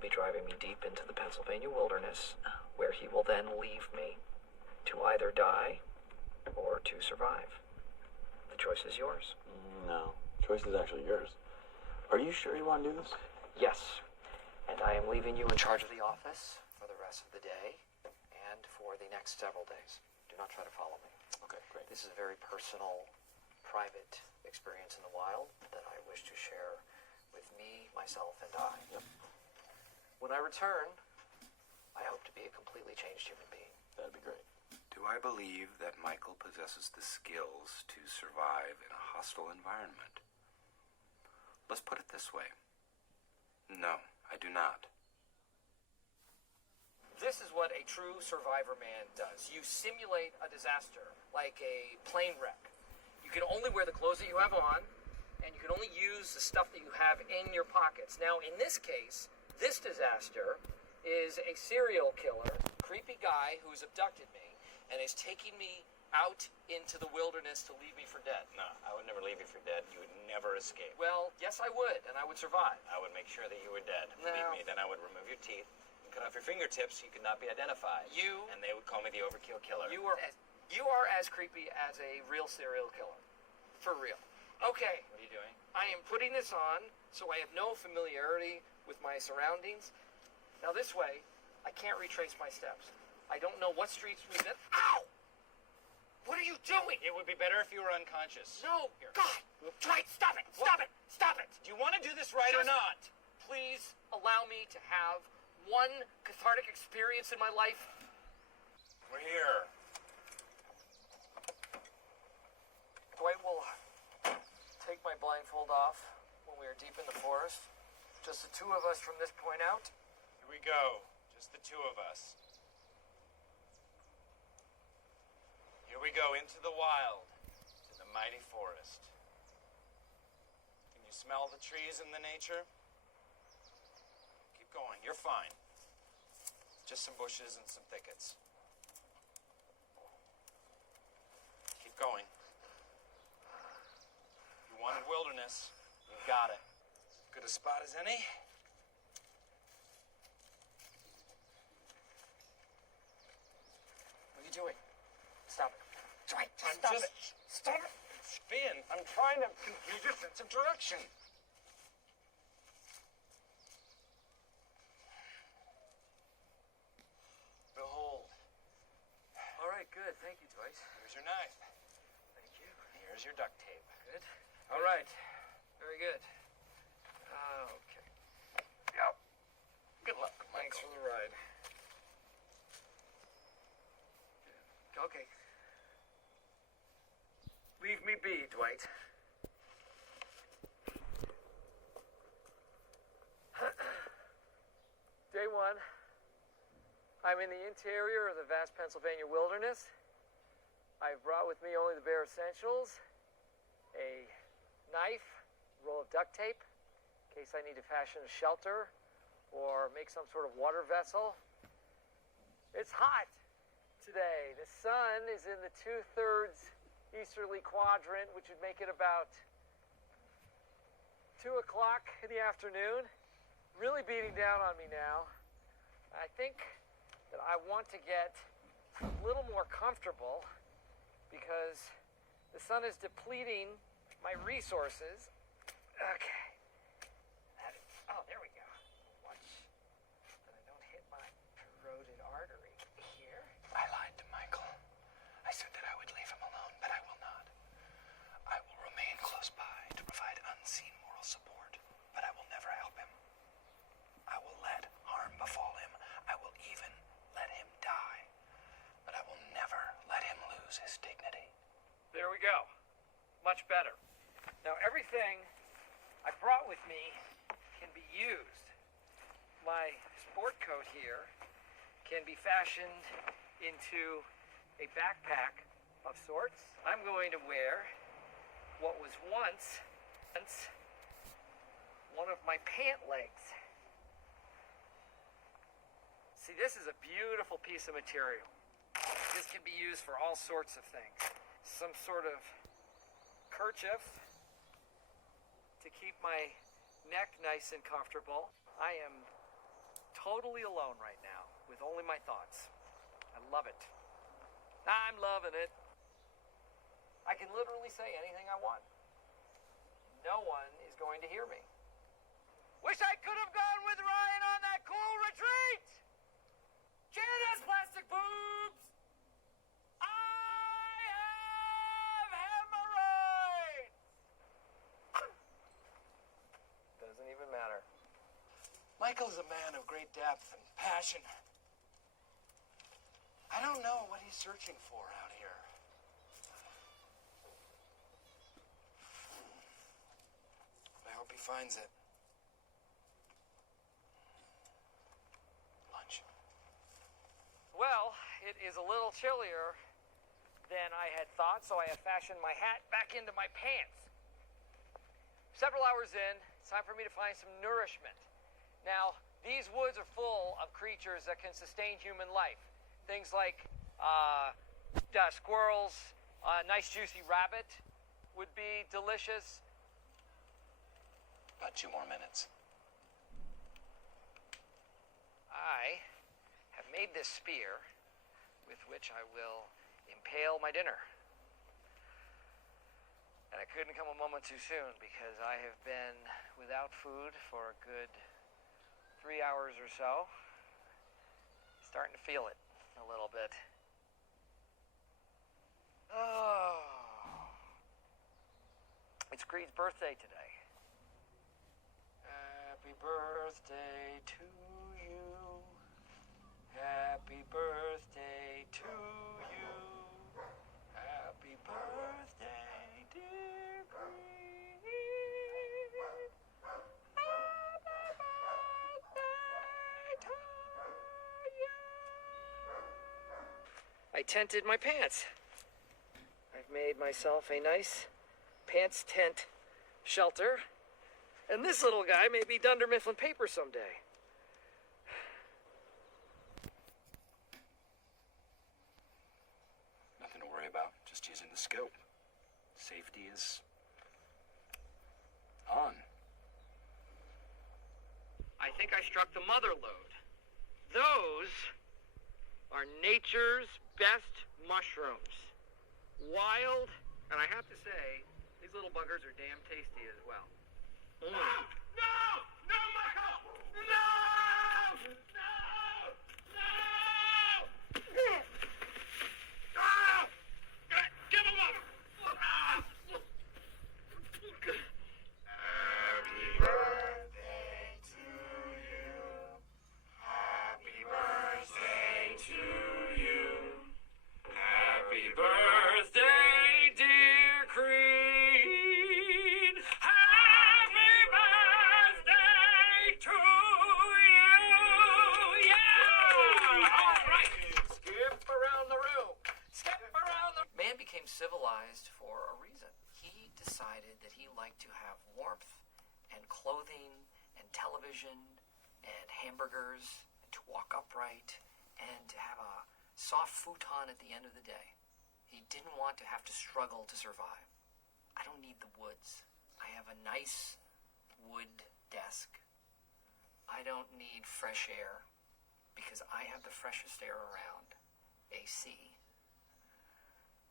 will be driving me deep into the Pennsylvania wilderness, where he will then leave me to either die or to survive. The choice is yours. No, choice is actually yours. Are you sure you want to do this? Yes, and I am leaving you in charge of the office for the rest of the day and for the next several days. Do not try to follow me. Okay, great. This is a very personal, private experience in the wild that I wish to share with me, myself, and I. Yep. When I return, I hope to be a completely changed human being. That'd be great. Do I believe that Michael possesses the skills to survive in a hostile environment? Let's put it this way. No, I do not. This is what a true survivor man does. You simulate a disaster, like a plane wreck. You can only wear the clothes that you have on, and you can only use the stuff that you have in your pockets. Now, in this case, this disaster is a serial killer, creepy guy who's abducted me and is taking me out into the wilderness to leave me for dead. No, I would never leave you for dead. You would never escape. Well, yes, I would, and I would survive. I would make sure that you were dead. No. Believe me, then I would remove your teeth and cut off your fingertips so you could not be identified. And they would call me the overkill killer. You are as creepy as a real serial killer. For real. Okay. What are you doing? I am putting this on so I have no familiarity with my surroundings. Now this way, I can't retrace my steps. I don't know what streets we've been. Ow! What are you doing? It would be better if you were unconscious. No! Here. God! Dwight, stop it! Stop it! Stop it! Do you want to do this right or not? Please allow me to have one cathartic experience in my life. We're here. Dwight will take my blindfold off when we are deep in the forest. Just the two of us from this point out. Here we go. Just the two of us. Here we go into the wild, to the mighty forest. Can you smell the trees and the nature? Keep going, you're fine. Just some bushes and some thickets. Keep going. You wanted wilderness, you got it. Good a spot as any. What are you doing? Stop it. Dwight, I'm stop just... it. Stop it. Spin. I'm trying to confuse your sense of direction. Behold. All right, good. Thank you, Dwight. Here's your knife. Thank you. Here's your duct tape. Good. All right. Very good. Okay. Yep. Good luck, Thanks Michael. for the ride. Okay. Leave me be, Dwight. Day one. I'm in the interior of the vast Pennsylvania wilderness. I've brought with me only the bare essentials, a knife, a roll of duct tape, in case I need to fashion a shelter or make some sort of water vessel. It's hot today. The sun is in the 2/3 easterly quadrant, which would make it about 2 o'clock in the afternoon. Really beating down on me now. I think that I want to get a little more comfortable because the sun is depleting my resources. Okay. Oh, there we go. Watch that I don't hit my corroded artery here. I lied to Michael. I said that I would leave him alone, but I will not. I will remain close by to provide unseen moral support, but I will never help him. I will let harm befall him. I will even let him die, but I will never let him lose his dignity. There we go. Much better. Now everything I brought with me can be used. My sport coat here can be fashioned into a backpack of sorts. I'm going to wear what was once one of my pant legs. See, this is a beautiful piece of material. This can be used for all sorts of things. Some sort of kerchief to keep my neck nice and comfortable. I am totally alone right now, with only my thoughts. I love it. I'm loving it. I can literally say anything I want. No one is going to hear me. Wish I could have gone with Ryan on that cool retreat! Janice plastic boobs! I have hemorrhoids! Doesn't even matter. Michael is a man of great depth and passion. I don't know what he's searching for out here. I hope he finds it. Lunch. Well, it is a little chillier than I had thought, so I have fashioned my hat back into my pants. Several hours in, it's time for me to find some nourishment. Now, these woods are full of creatures that can sustain human life. Things like squirrels, a nice juicy rabbit would be delicious. About 2 more minutes. I have made this spear with which I will impale my dinner. And I couldn't come a moment too soon because I have been without food for a good 3 hours or so. Starting to feel it a little bit. Oh. It's Creed's birthday today. Happy birthday to you. Happy birthday to you. Happy birthday, dear Creed. Happy birthday to you. I tented my pants. I've made myself a nice pants tent shelter. And this little guy may be Dunder Mifflin paper someday. Nothing to worry about. Just using the scope. Safety is on. I think I struck the mother lode. Those are nature's best mushrooms. Wild, and I have to say, these little buggers are damn tasty as well. Mm. No! No, Michael! No! No! No! Ah! Give him up! Ah! Happy birthday to you. Happy birthday to you. Happy birthday, dear Creed. Happy birthday to you. Yeah! All right. Skip around the room. Skip around the... Man became civilized for a reason. He decided that he liked to have warmth and clothing and television and hamburgers and to walk upright and to have a soft futon at the end of the day. He didn't want to have to struggle to survive. I don't need the woods. I have a nice wood desk. I don't need fresh air because I have the freshest air around, AC.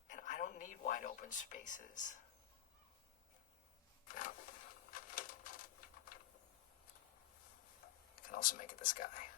And I don't need wide open spaces. Now, I can also make it the sky.